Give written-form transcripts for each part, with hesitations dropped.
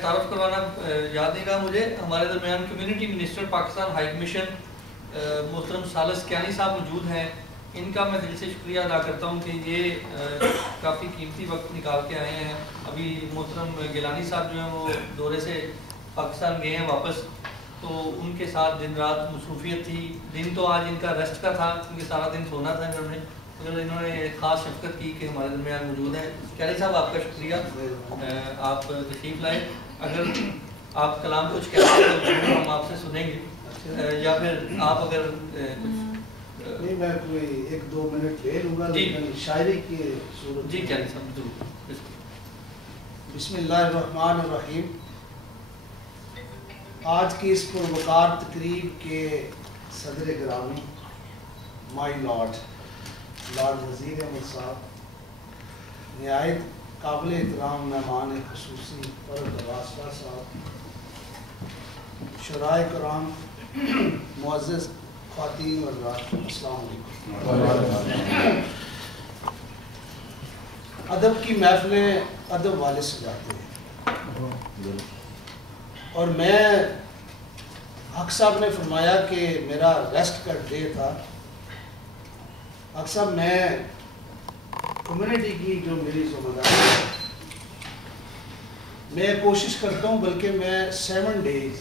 تعارف کروانا یاد نہیں رہا مجھے، ہمارے درمیان community minister Pakistan high commission محترم ثالث کیانی صاحب موجود ہیں. ان کا میں دل سے شکریہ ادا کرتا ہوں کہ یہ کافی قیمتی وقت نکال کے آئے ہیں. ابھی محترم گیلانی صاحب جو ہیں وہ دورے سے پاکستان گئے ہیں واپس، تو ان کے ساتھ دن رات مصروفیت تھی. دن تو آج ان کا ریسٹ کا تھا کیونکہ سارا دن سونا تھا انہوں نے، مگر انہوں نے خاص شفقت کی کہ ہمارے درمیان موجود ہیں. کیانی صاحب آپ کا شکریہ، آپ تشریف لائے. اگر آپ کلام کچھ کہتے ہیں تو ہم آپ سے سنیں گے، یا پھر آپ اگر نہیں میں کوئی 1-2 منٹ لے لوں گا لیکن شاعری کی صورت. جی کیانی صاحب ضرور. بسم اللہ الرحمن الرحیم. آج کی اس پروقار تقریب کے صدر گرامی مائی لارڈ نذیر احمد صاحب، نہایت قابل احترام مہمان خصوصی فرد واسطہ صاحب، شرائع کرام، معزز خواتین و حضرات، السلام علیکم. ادب کی محفلیں ادب والے سجاتے ہیں، اور میں حق صاحب نے فرمایا کہ میرا ریسٹ کا ڈے تھا. حق صاحب میں کمیونٹی کی جو میری ذمہ داری ہے میں کوشش کرتا ہوں، بلکہ میں 7 days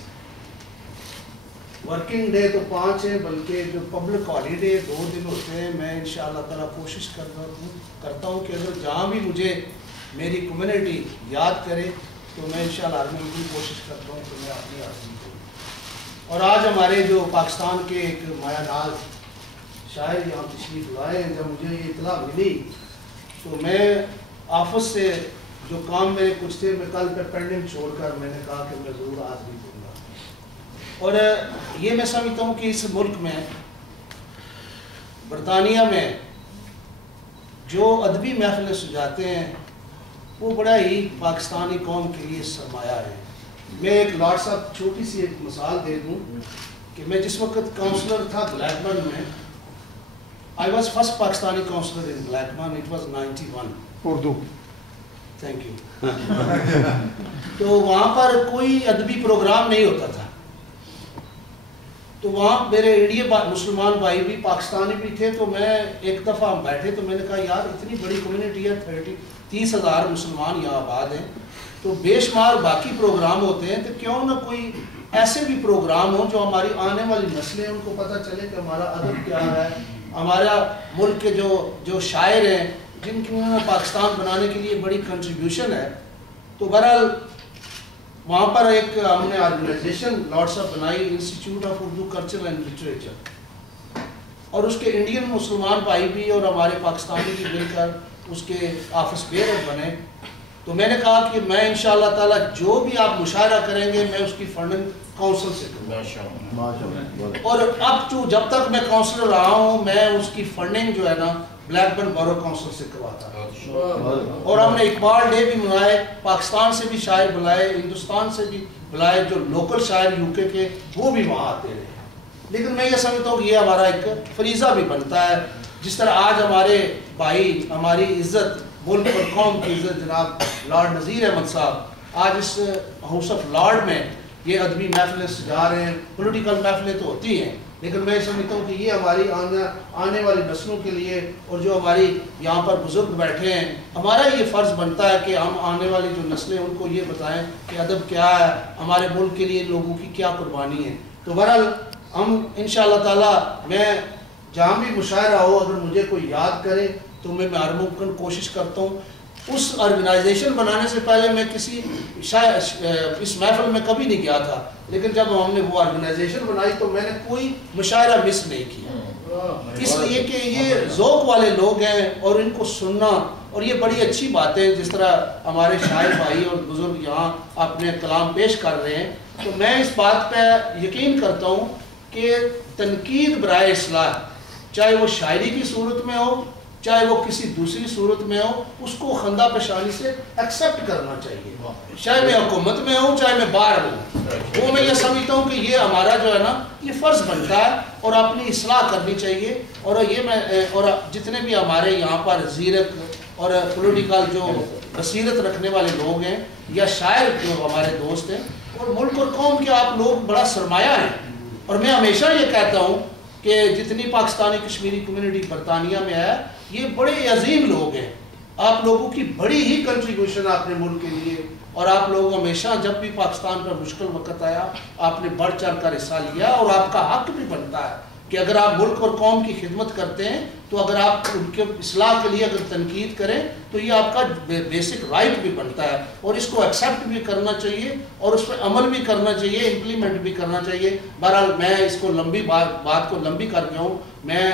ورکنگ ڈے تو 5 ہیں، بلکہ جو پبلک ہالیڈے 2 دن ہوتے ہیں، میں انشاءاللہ تعالیٰ کوشش کرتا ہوں کہ اگر جہاں بھی مجھے میری کمیونٹی یاد کرے تو میں انشاءاللہ حاضری کی کوشش کرتا ہوں کہ میں اپنی حاضری کروں. اور آج ہمارے جو پاکستان کے ایک مایہ ناز شاعر یہاں تشریف لائے ہیں، جب مجھے یہ اطلاع ملی تو میں آفس سے جو کام میرے کچھ تھے میں کل پہ پینڈنگ چھوڑ کر میں نے کہا کہ میں ضرور حاضری کروں گا. اور یہ میں سمجھتا ہوں کہ اس ملک میں برطانیہ میں جو ادبی محفلیں سجاتے ہیں وہ بڑا ہی پاکستانی قوم کے لیے سرمایہ ہے. میں ایک لارڈ صاحب چھوٹی سی ایک مثال دے دوں کہ میں جس وقت کاؤنسلر تھا بلیک برن میں، I was first Pakistani counselor in Blackburn, it was 91. Urdu. Thank you. تو وہاں پر کوئی ادبی پروگرام نہیں ہوتا تھا، تو وہاں میرے انڈین مسلمان بھائی بھی پاکستانی بھی تھے. تو میں ایک دفعہ ہم بیٹھے تو میں نے کہا یار اتنی بڑی کمیونٹی ہے، 30,000 مسلمان یہاں آباد ہیں، تو بے شمار باقی پروگرام ہوتے ہیں، تو کیوں نہ کوئی ایسے بھی پروگرام ہوں جو ہماری آنے والی نسلیں ان کو پتہ چلے کہ ہمارا ادب کیا ہے، ہمارا ملک کے جو شاعر ہیں جن کی انہوں نے پاکستان بنانے کے لیے بڑی کنٹریبیوشن ہے. تو بہرحال وہاں پر ایک ہم نے آرگنائزیشن لارڈ صاحب بنائی، institute of Urdu culture and literature, اور اس کے انڈین مسلمان بھائی بھی اور ہمارے پاکستانی بھی مل کر اس کے آفس بیئر بنے. تو میں نے کہا کہ میں انشاءاللہ تعالیٰ جو بھی آپ مشاہرہ کریں گے میں اس کی فنڈنگ کونسل سے کروں، اور اب تو جب تک میں کونسلر رہا ہوں میں اس کی فنڈنگ جو ہے نا بلیک برن بورو کونسل سے کرواتا ہوں. اور ہم نے اقبال ڈے بھی منائے، پاکستان سے بھی شاعر بلائے، ہندوستان سے بھی بلائے، جو لوکل شاعر UK کے وہ بھی وہاں آتے رہے. لیکن میں یہ سمجھتا ہوں کہ یہ ہمارا ایک فریضہ بھی بنتا ہے. جس طرح آج ہمارے بھائی، ہماری عزت، ملک اور قوم کی عزت جناب لارڈ نذیر احمد صاحب آج اس ہاؤس آف لارڈ میں یہ ادبی محفلیں سجا رہے ہیں. پولیٹیکل محفلیں تو ہوتی ہیں، لیکن میں سمجھتا ہوں کہ یہ ہماری آنے والی نسلوں کے لیے، اور جو ہماری یہاں پر بزرگ بیٹھے ہیں، ہمارا یہ فرض بنتا ہے کہ ہم آنے والی جو نسلیں ان کو یہ بتائیں کہ ادب کیا ہے، ہمارے ملک کے لیے لوگوں کی کیا قربانی ہے. تو بہرحال ہم انشاءاللہ تعالیٰ میں جہاں بھی مشاعرہ ہو اگر مجھے کوئی یاد کرے تو میں ہر ممکن کوشش کرتا ہوں. اس آرگنائزیشن بنانے سے پہلے میں کسی اس محفل میں کبھی نہیں گیا تھا، لیکن جب ہم نے وہ آرگنائزیشن بنائی تو میں نے کوئی مشاعرہ مس نہیں کیا، اس لیے کہ یہ ذوق والے لوگ ہیں اور ان کو سننا، اور یہ بڑی اچھی بات ہے جس طرح ہمارے شاعر بھائی اور بزرگ یہاں اپنے کلام پیش کر رہے ہیں. تو میں اس بات پہ یقین کرتا ہوں کہ تنقید برائے اصلاح، چاہے وہ شاعری کی صورت میں ہو چاہے وہ کسی دوسری صورت میں ہو، اس کو خندہ پیشانی سے ایکسیپٹ کرنا چاہیے، چاہے میں حکومت میں ہوں چاہے میں باہر ہوں. وہ میں یہ سمجھتا ہوں کہ یہ ہمارا جو ہے نا یہ فرض بنتا ہے اور اپنی اصلاح کرنی چاہیے. اور یہ میں اور جتنے بھی ہمارے یہاں پر زیرک اور پولیٹیکل جو بصیرت رکھنے والے لوگ ہیں یا شاعر جو ہمارے دوست ہیں، اور ملک اور قوم کے آپ لوگ بڑا سرمایہ ہیں. اور میں ہمیشہ یہ کہتا ہوں کہ جتنی پاکستانی کشمیری کمیونٹی برطانیہ میں ہے یہ بڑے عظیم لوگ ہیں. آپ لوگوں کی بڑی ہی کنٹریبیوشن آپ نے ملک کے لیے، اور آپ لوگ ہمیشہ جب بھی پاکستان پر مشکل وقت آیا آپ نے بڑھ چڑھ کر حصہ لیا، اور آپ کا حق بھی بنتا ہے کہ اگر آپ ملک اور قوم کی خدمت کرتے ہیں تو اگر آپ ان کے اصلاح کے لیے اگر تنقید کریں تو یہ آپ کا بیسک رائٹ بھی بنتا ہے، اور اس کو ایکسیپٹ بھی کرنا چاہیے اور اس پہ عمل بھی کرنا چاہیے، امپلیمنٹ بھی کرنا چاہیے. بہرحال میں اس کو لمبی بات کو لمبی کر گیا ہوں. میں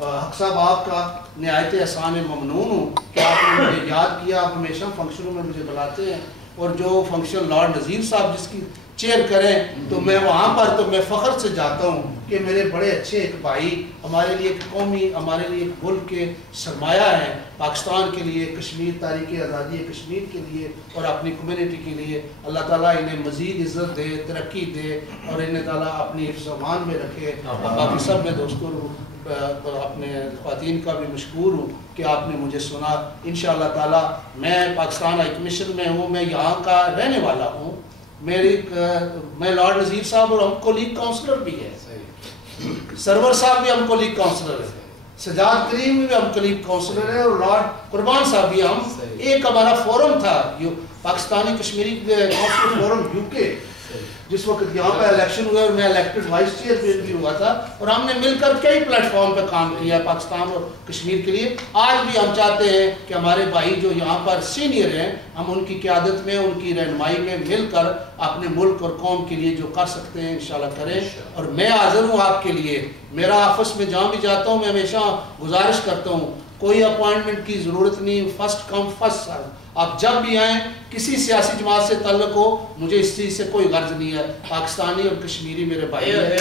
حق صاحب آپ کا نہایت احسان ممنون ہوں کہ آپ نے مجھے یاد کیا. آپ ہمیشہ فنکشنوں میں مجھے بلاتے ہیں، اور جو فنکشن لارڈ نذیر صاحب جس کی چیئر کریں تو میں وہاں پر تو میں فخر سے جاتا ہوں کہ میرے بڑے اچھے ایک بھائی ہمارے لیے ایک قومی، ہمارے لیے ایک ملک کے سرمایہ ہیں، پاکستان کے لیے، کشمیر، تاریخ آزادی کشمیر کے لیے اور اپنی کمیونٹی کے لیے. اللہ تعالیٰ انہیں مزید عزت دے، ترقی دے، اور انہیں تعالیٰ اپنی حفظ و امان میں رکھے. باقی سب میں دوستوں اپنے خواتین کا بھی مشکور ہوں کہ آپ نے مجھے سنا. انشاءاللہ تعالیٰ میں پاکستان ہائی کمیشن میں ہوں، میں یہاں کا رہنے والا ہوں. میں لارڈ نذیر صاحب اور ہم کو لیگ کاؤنسلر بھی ہے، سرور صاحب بھی ہم کو لیگ کاؤنسلر ہے، سجاد کریم بھی ہم کو لیگ کاؤنسلر ہے، اور لارڈ قربان صاحب بھی. ہم ایک ہمارا فورم تھا Pakistani Kashmiri council forum UK، جس وقت یہاں پہ الیکشن ہوئے اور میں الیکٹڈ وائس چیئر بھی ہوا تھا، اور ہم نے مل کر کئی پلیٹ فارم پہ کام کیا پاکستان اور کشمیر کے لیے. آج بھی ہم چاہتے ہیں کہ ہمارے بھائی جو یہاں پر سینئر ہیں ہم ان کی قیادت میں، ان کی رہنمائی میں مل کر اپنے ملک اور قوم کے لیے جو کر سکتے ہیں انشاءاللہ کریں. اور میں حاضر ہوں آپ کے لیے. میرا آفس میں جہاں بھی جاتا ہوں میں ہمیشہ گزارش کرتا ہوں کوئی اپوائنٹمنٹ کی ضرورت نہیں، فرسٹ کم فرسٹ سرو. آپ جب بھی آئیں، کسی سیاسی جماعت سے تعلق ہو، مجھے اس چیز سے کوئی غرض نہیں ہے. پاکستانی اور کشمیری میرے بھائی ہیں.